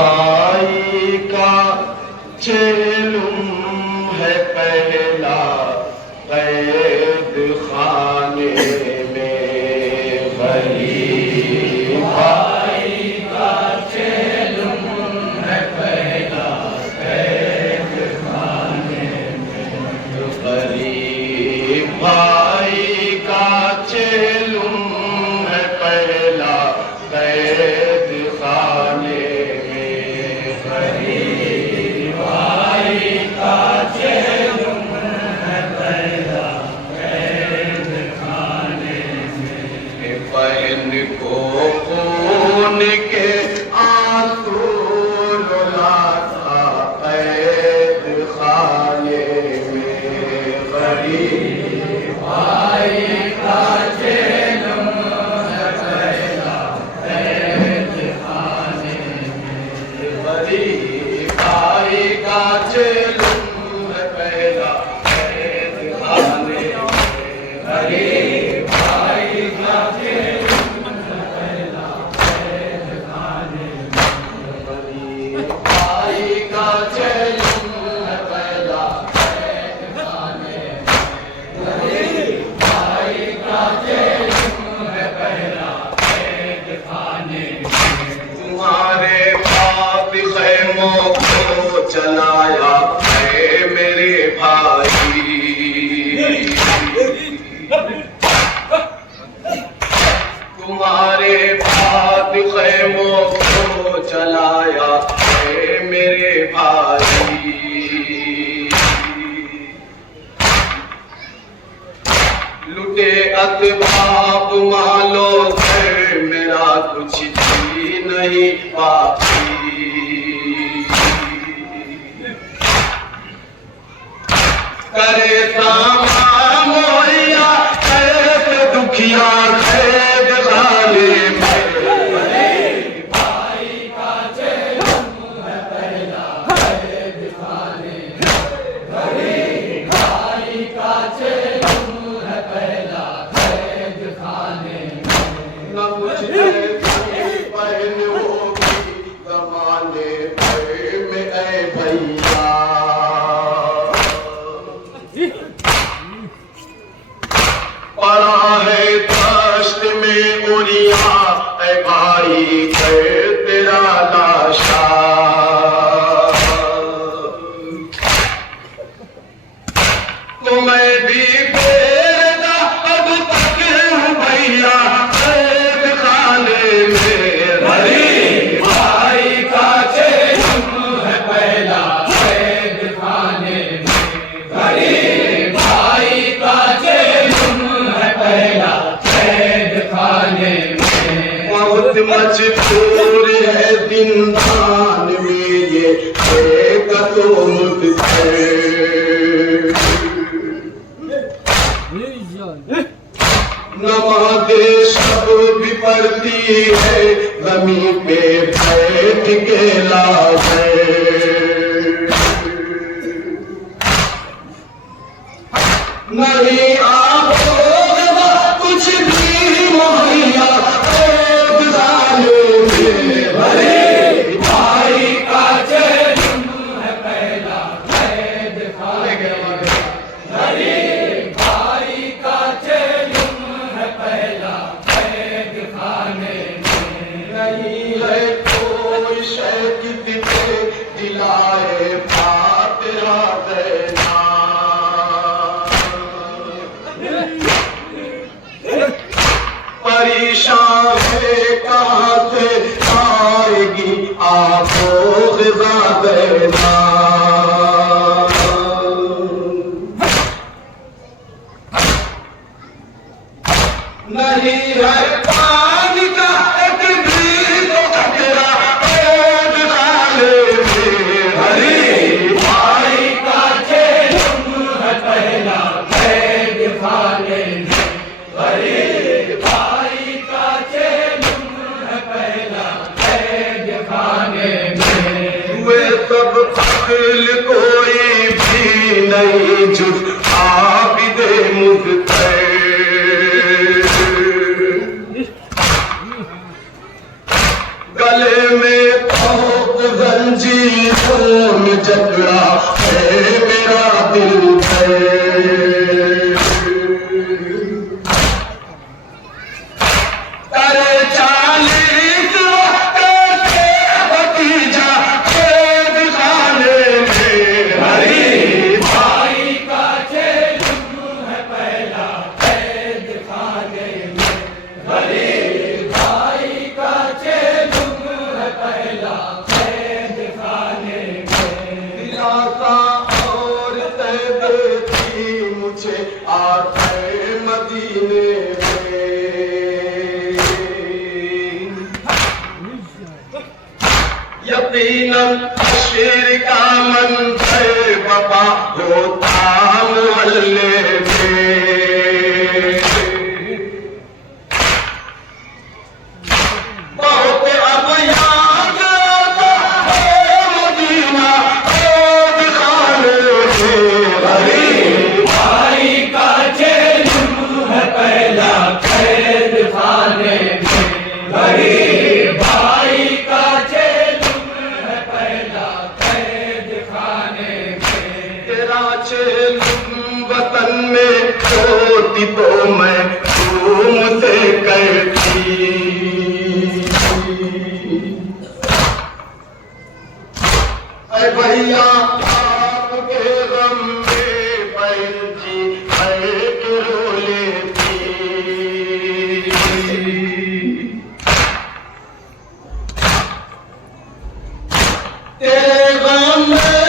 भाई का चेलुम है पहला कैद खाने में। गरीब भाई का चेलुम है पहला कैद खाने में। गरीब भाई का चेलुम है पहला कैद खाने में। गरीब भाई का चेलुम है पहला कैद खाने में। बहन को खून के आंसू रुलाता कैद खाने में। गरीब भाई का चेलुम है पहला कैद खाने में। गरीब भाई का चेलुम है पहला कैद खाने में। गरीब भाई का चेलुम है पहला कैद खाने में। गरीब भाई का चेलुम है पहला कैद खाने में। गरीब भाई का चेलुम है पहला कैद खाने में। तुम्हारे पाप खैमों को चलाया है मेरे भाई। तुम्हारे पाप खैमों को चलाया है मेरे भाई। लुटे असबाब मालो से मेरा कुछ भी नहीं बाकी। करे सामा मोहिया कैसे दुखिया कैद खाने में। गरीब भाई का चेलुम है पहला कैद खाने में। गरीब भाई का चेलुम है पहला कैद खाने में। न मुझे बहन होगी जमाने भर में ऐ भैया। पड़ा है दश्त में उरिया ऐ भाई है तेरा लाशा। तो मैं भी बेदा अब तक हूँ भैया कैद खाने में। गरीब भाई का चेलुम है पहला कैद खाने में। गरीब भाई का चेलुम है पहला कैद खाने में। बहुत मजबूर है जिंदान में ये एक तो मुझसे। नमाज़े शब भी पढ़ती है ज़मीन पे बैठ के लाजे। नहीं आपको कुछ भी मुहैया कैद खाने में। गरीब भाई का चेलुम है पहला कैद खाने में। गरीब भाई का चेलुम है पहला कैद खाने में। नहीं है कोई शय की तुझे दिलाए फातिहा देना। परेशान है कहाँ से आएगी आपको ग़िज़ा देना। नहीं है पानी का एक भी तो कचरा कैद खाने में। गरीब भाई का चेलुम है पहला कैद खाने में। गरीब भाई का चेलुम है पहला कैद खाने में। वे सब अक्ल कोई भी नहीं जुट आबिदे मुझसे। गले में जकड़ा है मेरा दिल है। यकीनन शेर का मंजर बाबा होता मोहल्ले में। बहुत अब याद आता है मदीना और खाने में। गरीब भाई का जुल्म है पहला कैद खाने में। गरीब भाई का वतन में होती तो मैं तुमसे कहती। अरे भैया आपके गम में बहन जी मैं रो लेती। तेरे गम में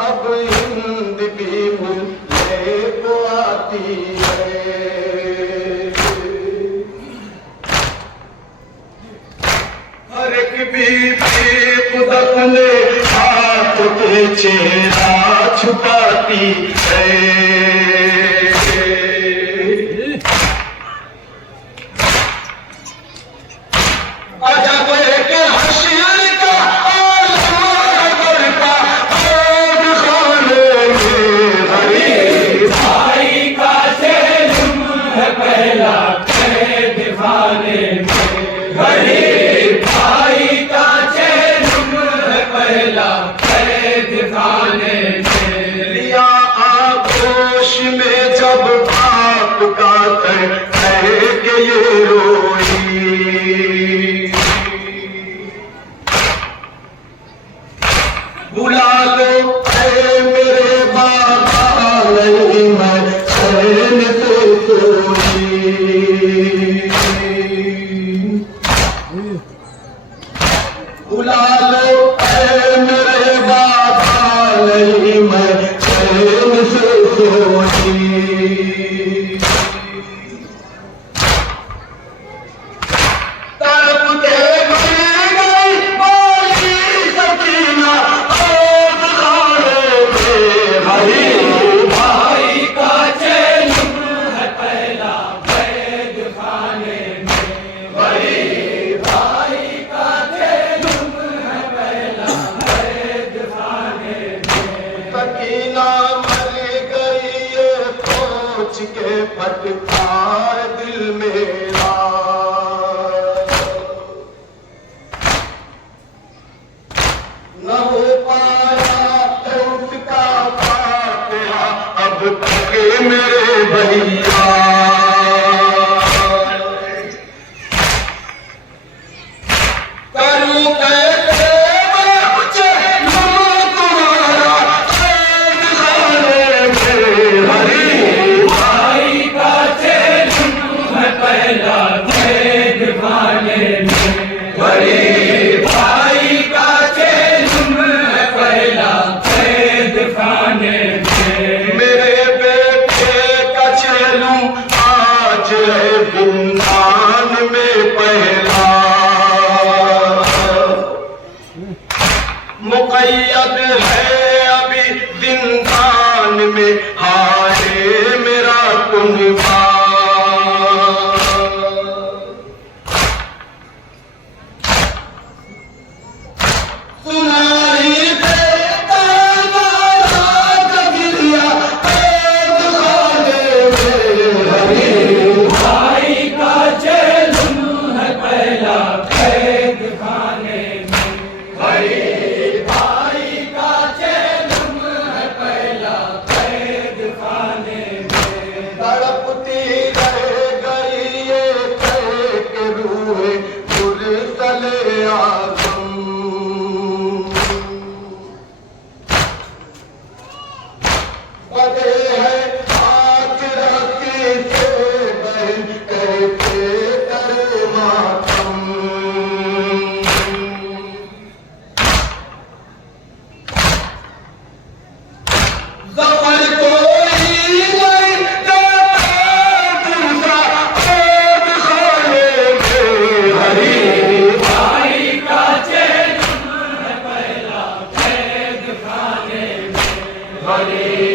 अब हिंद भी मुझे को आती है। हर एक बीबी खुद अपने हाथ के चेहरा छुपाती है। अजब एक हश्र का पहला कैद खाने में। गरीब भाई का जुल्म है पहला कैद खाने में। लिया आगोश में जब बाप का कह के ये रोई। बुला लो मेरे बाबा नहीं मैं चैन से सोई। बुला लो मेरे बाबा नहीं मैं चैन से सोई। तड़प के मर गई बोली सकीना और खाने में। गरीब भाई का जुल्म है पहला कैद खाने में। गरीब भाई का जुल्म है पहला कैद खाने में। सकीना मर गई ये सोच के फटता है दिल मेरा। न हो पाया उसका फातिहा अब तक मेरे भैया। करूं कैसे मैं कुछ तुम्हारा कैद खाने में। गरीब भाई का जुल्म है पहला कैद खाने में। गरीब भाई का जुल्म है पहला कैद खाने में। मेरे बेटे का चलू आज है जिंदान में पहला। मुक़य्यद है अभी जिंदान में हाय मेरा कुर्बान। बड़ी